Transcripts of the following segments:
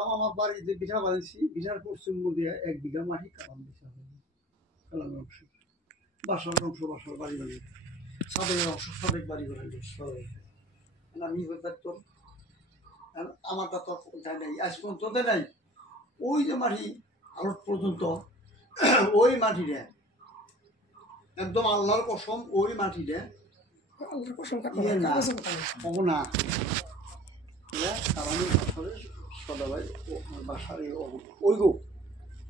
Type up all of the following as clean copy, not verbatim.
কালাম আমার বাড়িতে বিঘা বাঁধছি, বিঘার পশ্চিম দিয়ে 1 বিঘা মাটি কালাম দিতে হবে। কালামের অংশ, বাসার অংশ, বাসার বাড়ি বাড়ি, সাবেক অংশ, সাবেক বাড়ি বাড়ি সবাই। আমি তো আমারটা তো দেয় নাই, আজ পর্যন্ত দেয় নাই। ওই যে মাটি আরো পর্যন্ত ওই মাটিটা একদম আল্লাহর কসম, ওই মাটিটা না সদাবাই বাসার ওই গো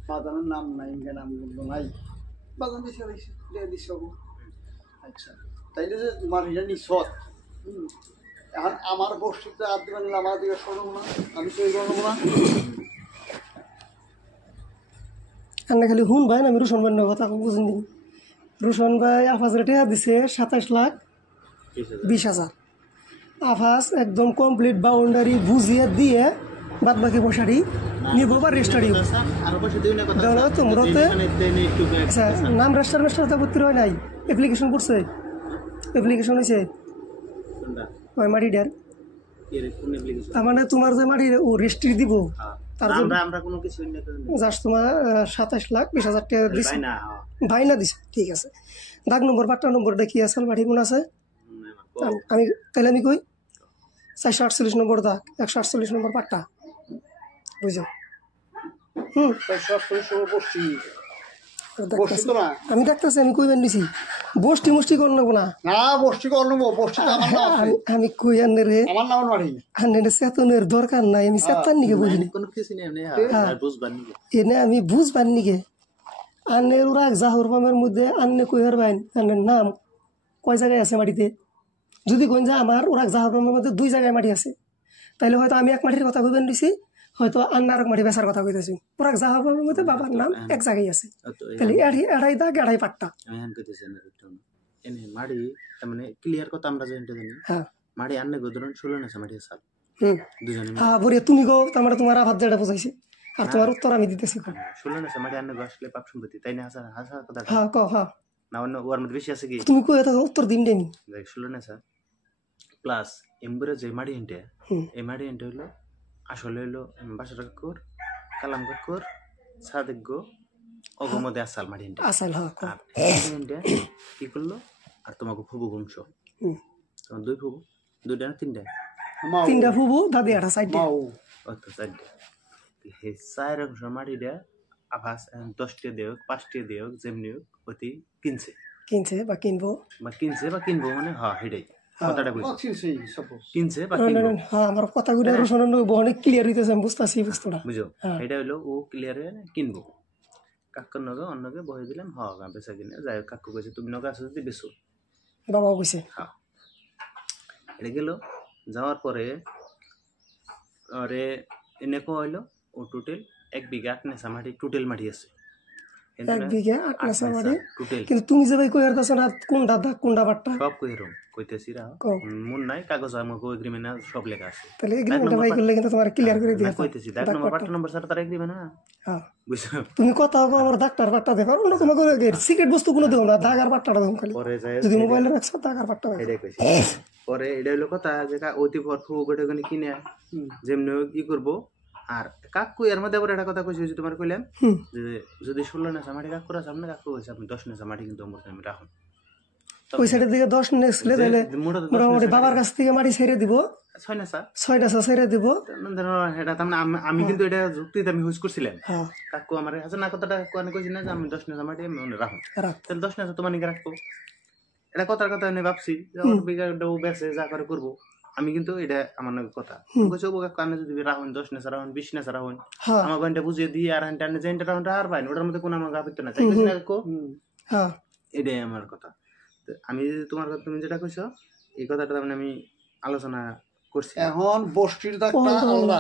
বাজারের নাম নাই, নামগুলো নাই, বাজার দিছে দিস। আচ্ছা, তাইলে যে তোমার এটা নিঃসৎ, এখন আমার গোষ্ঠীতে আর দিবেন আমার দিকে সরব না, আমি তো এই করবো না। খালি শুন ভাই, আমি রুশন ভাই কথা বুঝিনি। রুশন ভাই আফাজের টাকা দিছে 27,20,000। আফাজ একদম কমপ্লিট বাউন্ডারি বুঝিয়ে দিয়ে বাদ বাকি পয়সাটি নিব বা রেজিস্টারি তোমরাতে। আচ্ছা, নাম রেজিস্টার মেস্টার করতে হয় নাই, অ্যাপ্লিকেশন করছে, অ্যাপ্লিকেশন হয়েছে ওই মাটিটার। তার মানে তোমার যে মাটির ও রেজিস্ট্রি দিব, তার জন্য জাস্ট তোমার 27,20,000 টাকা দিচ্ছে, ভাই না দিছে। ঠিক আছে, দাগ নম্বর 5টা নম্বরটা কি আছে মাটির মনে আছে? আমি তাহলে আমি কই 448 নম্বর দাগ, 148 নম্বর 5টা, বুঝছো? আমি দেখতেছি, আমি কইবেন দিছি বষ্টি মুষ্টি কর নেবো না, আমি কই আনে রে আনে চেতনের দরকার নাই, আমি চেতন নিকে বুঝিনি এনে আমি বুঝবার নিকে। আন্নের ওরা জাহর পামের মধ্যে আন্নে কই হারবাইন, আন্নের নাম কয় জায়গায় আছে মাটিতে? যদি কোন যা আমার ওরা জাহর পামের মধ্যে 2 জায়গায় মাটি আছে, তাইলে হয়তো আমি এক মাটির কথা কইবেন দিছি, হয়তো আন্না আর মাটি বেচার কথা কইতেছি। ওরা জাহর পামের মধ্যে বাবার নাম এক জায়গায় আছে, তাহলে এড়াই দাগ এড়াই পাট্টা। মাড়ি মানে ক্লিয়ার কথা আমরা জানি, হ্যাঁ মাড়ি আন্নে গোদরন 16 না মাটি সাল দুজনে। হ্যাঁ বড়িয়া তুমি গো, তার তোমার আভাত যেটা বোঝাইছে, আর তোমার উত্তর আমি দিতেছি। 16 না মাটি আন্নে গো আসলে পাপ সম্পত্তি, তাই না? হাসা হাসা কথা। হ্যাঁ ক, হ্যাঁ না অন্য ওর মধ্যে বেশি আছে কি? তুমি কই এটা উত্তর দিন দেনি। দেখ 16 না প্লাস এমবরে যে মাটি হেনটে, এই মাটি হেনটে হলো আসলে হলো বাসার কাকুর, কালাম কাকুর, সাদেক গো অগমদে আসাল মাটি হেনটে আসাল। হ্যাঁ হেনটে কি করলো আর তোমাকে ফুবু বংশ, তোমার 2 ফুবু, 2টা না 3টা ফুবু, দাদি আটা সাইডে অত সাইডে। হে 4 অংশ মাটি দে আভাস 10টা দেও 5টা দেও যেমনি অতি কিনছে বা কিনবো মানে হ্যাঁ হেডাই কথাটা বুঝছো, কিনছে বা কিনবো। হ্যাঁ আমার কথাগুলো রোশন অনেক ক্লিয়ার হইতেছে, আমি বুঝতাছি বুঝতোটা, বুঝো? এটা হলো ও ক্লিয়ার হয়ে কিনবো, কাকুর নগে অন্যকে বহে দিলাম, হ্যাঁ বেচা কিনে যাই। কাকু কইছে তুমি নগে আসো যদি বেচো, বাবা কইছে। হ্যাঁ এটা গেল। যাওয়ার পরে আরে এনে হইলো ও টোটাল 1 বিঘা 8 নেসা মাটি টোটাল মাটি আছে, 1 বিঘা 8 নেসা মাটি টোটাল। কিন্তু তুমি যে ভাই কইর দাছ না কোনটা দাগ কোনটা বাট্টা সব কইরম কইতেছি রা মন নাই, কাগজ আমাকে এগ্রিমেন্ট সব লেখা আছে। তাহলে এগ্রিমেন্ট ভাই করলে কিন্তু তোমার ক্লিয়ার করে দিই কইতেছি দাগ নম্বর 8 নম্বর স্যার তার এগ্রিমেন্ট না। হ্যাঁ বুঝছো? তুমি কথা কও আমার ডাক্তার বাট্টা দেখো না, তোমাকে সিক্রেট বস্তু কোনো দেও না, দাগ আর বাট্টাটা দেও খালি। পরে যায় যদি মোবাইলে রাখছ দাগ আর বাট্টা এটাই কইছি। পরে এটা হলো কথা যে অতি ভরফু গোটে গনি কিনে যেমনি কি করব। আর কাকু এর মধ্যে আবার একটা কথা কইছি, যে তোমার কইলাম যে যদি 16 নেসা মাটি কাকুর আছে, আপনি কাকু কইছে আপনি 10 নেসা মাটি কিন্তু আমার আমি রাখুন। ওই সাইডের দিকে 10 নেসলে তাহলে মোটামুটি বাবার কাছ থেকে মাটি ছেড়ে দিব, 6 নেসা ছেড়ে দিব। এটা আমি কিন্তু এটা যুক্তিতে আমি হুজ করছিলাম। কাকু আমার আছে না কথাটা কোনে কইছি না যে আমি 10 নেসা মাটি আমি রাখুন, তাহলে 10 নেসা তোমার নিকে রাখবো। এটা কথার কথা আমি ভাবছি যে আমার বিঘাটাও বেচে যা করে করবো আমি, কিন্তু এটা আমার কথা কইছে ও কানে যদি রাখুন 10 নেসা রাখুন 20 নেসা রাখুন আমার গন্টা বুঝিয়ে দিয়ে আর হান্টানে যেটা রাখুন আর পাইন ওটার মধ্যে কোনো আমার গাপিত না, তাই কইছ না কো। হ্যাঁ এটাই আমার কথা। আমি তোমার কথা তুমি যেটা কইছো এই কথাটা মানে আমি আলোচনা করছি। এখন বষ্টির দাগটা আলাদা,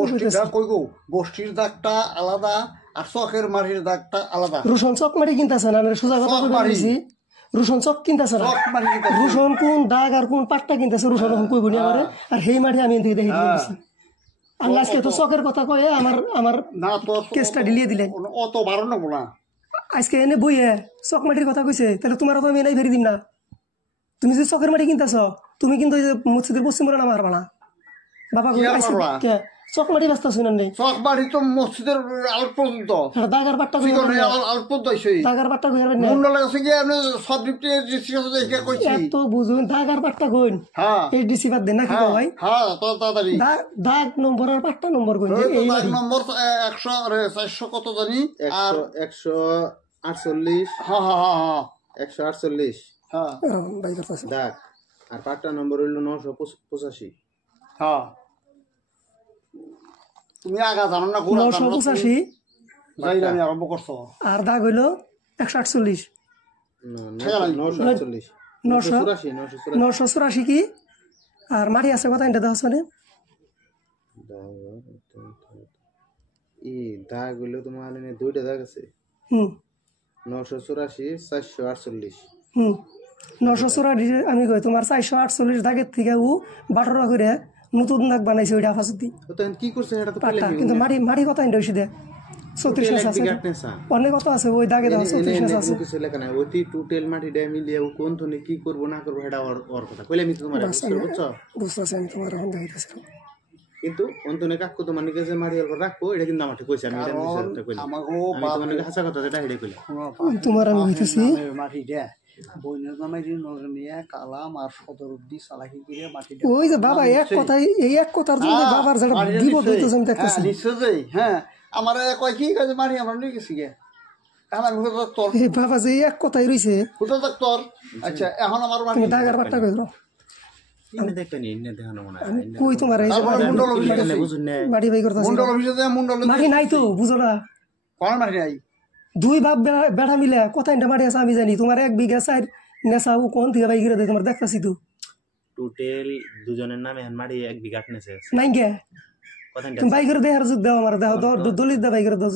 বষ্টির দাগ কই গো, বষ্টির দাগটা আলাদা আর চকের মাটির দাগটা আলাদা। রুশন চক মাটি কিনতাছে না, আমি সোজা কথা কইছি। রুশন চক কিনতাছে না, রুশন কোন দাগ আর কোন পাট্টা কিনতাছে রুশন কইব নি আমারে। আর হেই মাটি আমি দেখি দেখি দিছি। আল্লাহ আজকে তো চকের কথা কয়ে আমার না তো কেসটা ঢিলিয়ে দিলেন। অত বারণ না বলা আজকে এনে বইয়ে চক মাটির কথা কইছে, তাহলে তোমার তো আমি এনাই ফেরি দিম না। তুমি যে চকের মাটি কিনতাছ, তুমি কিন্তু ওই যে মসজিদের পশ্চিম মোড়ে নামা হারবা না। বাবা কই চকমাটি রাস্তা শুনেন নেই চক বাড়ি তো মসজিদের আলোক পর্যন্ত দাগার পাট্টা আলোক পর্যন্ত আইসই দাগার পাট্টা কইবেন না মুন্ডল কাছে গিয়ে আপনি সাবজেক্টে ডিসকাস দেখে কইছি এত বুঝুন দাগার পাট্টা কইন হ্যাঁ এই ডিসি বাদ দেন নাকি ভাই হ্যাঁ তাড়াতাড়ি দাগ নম্বর আর পাট্টা নম্বর কইন এই দাগ নম্বর 100 আরে 400 কত জানি আর 148 হ্যাঁ হ্যাঁ হ্যাঁ 148 হ্যাঁ ভাই কথা আছে দাগ আর পাট্টা নম্বর হইল 985 হ্যাঁ তুমি আগা জানো না গোড়া 985 যাই আমি আরম্ভ করছো আর দাগ হইল 148 984 কি আর মাটি আছে কথা এটা দাও শুনে দাগ হইলো তোমার দুইটা দাগ আছে 984 448 984 আমি কই তোমার 448 দাগের থেকে ও 12 করে নতুন দাগ বানাইছে ওইটা আফাসুদ্দি কি করছে এটা তো কিন্তু মাটি কথা এটা হইছে দে 34 নেস আছে অনেক কথা আছে ওই দাগে দাও 34 নেস আছে কিছু লেখা নাই ওইটি টোটাল মাটি ড্যাম মিলিয়ে ও কোন থনে কি করব না করব এটা ওর কথা কইলে আমি তোমার বুঝছো বুঝতাছি আমি তোমার এখন দেখাইতেছি কিন্তু অন্তনে কাকু তোমার নিকে যে মাটি অল্প রাখবো এটা কিন্তু আমাকে কইছে আমি এটা বুঝতে কইলাম আমি তোমার নিকে হাসা কথা যেটা হেডে কইলাম তোমার আমি কইতেছি মাটি দে বইনের নামে যে নজমিয়া কালাম আর সদরুদ্দি সালাহি করে মাটি দে ওই যে বাবা এক কথাই এই এক কথার জন্য বাবার যেটা বিপদ হইতেছে আমি দেখতেছি হ্যাঁ আমার কয় কি কাজে মারি আমরা নিয়ে গেছি গে এখন আমি হুদা তোর এই বাবা যে এক কথাই রইছে হুদা তোর আচ্ছা এখন আমার মারি দাগার পাট্টা কইরো ইনে দেখবেন ইনে দেখানো মনে হয় কই তোমার এই মুন্ডল অফিসে বুঝুন না মাটি বাই করতেছি মুন্ডল অফিসে যায় মুন্ডল মাটি নাই তো বুঝো না কোন মাটি নাই দুই বাপ বেড়া মিলে কথা ইন্টা মাটি আছে আমি জানি তোমার 1 বিঘা 4 নেশা ও কোন থেকে বাই করে দেয় তোমার দেখতাছি তো টোটাল দুজনের নামে মাটি 1 বিঘা নেছে নাই গে কথা তুমি বাই করে দেহার যুগ দাও আমার দাও দলিত দা বাই করে দাও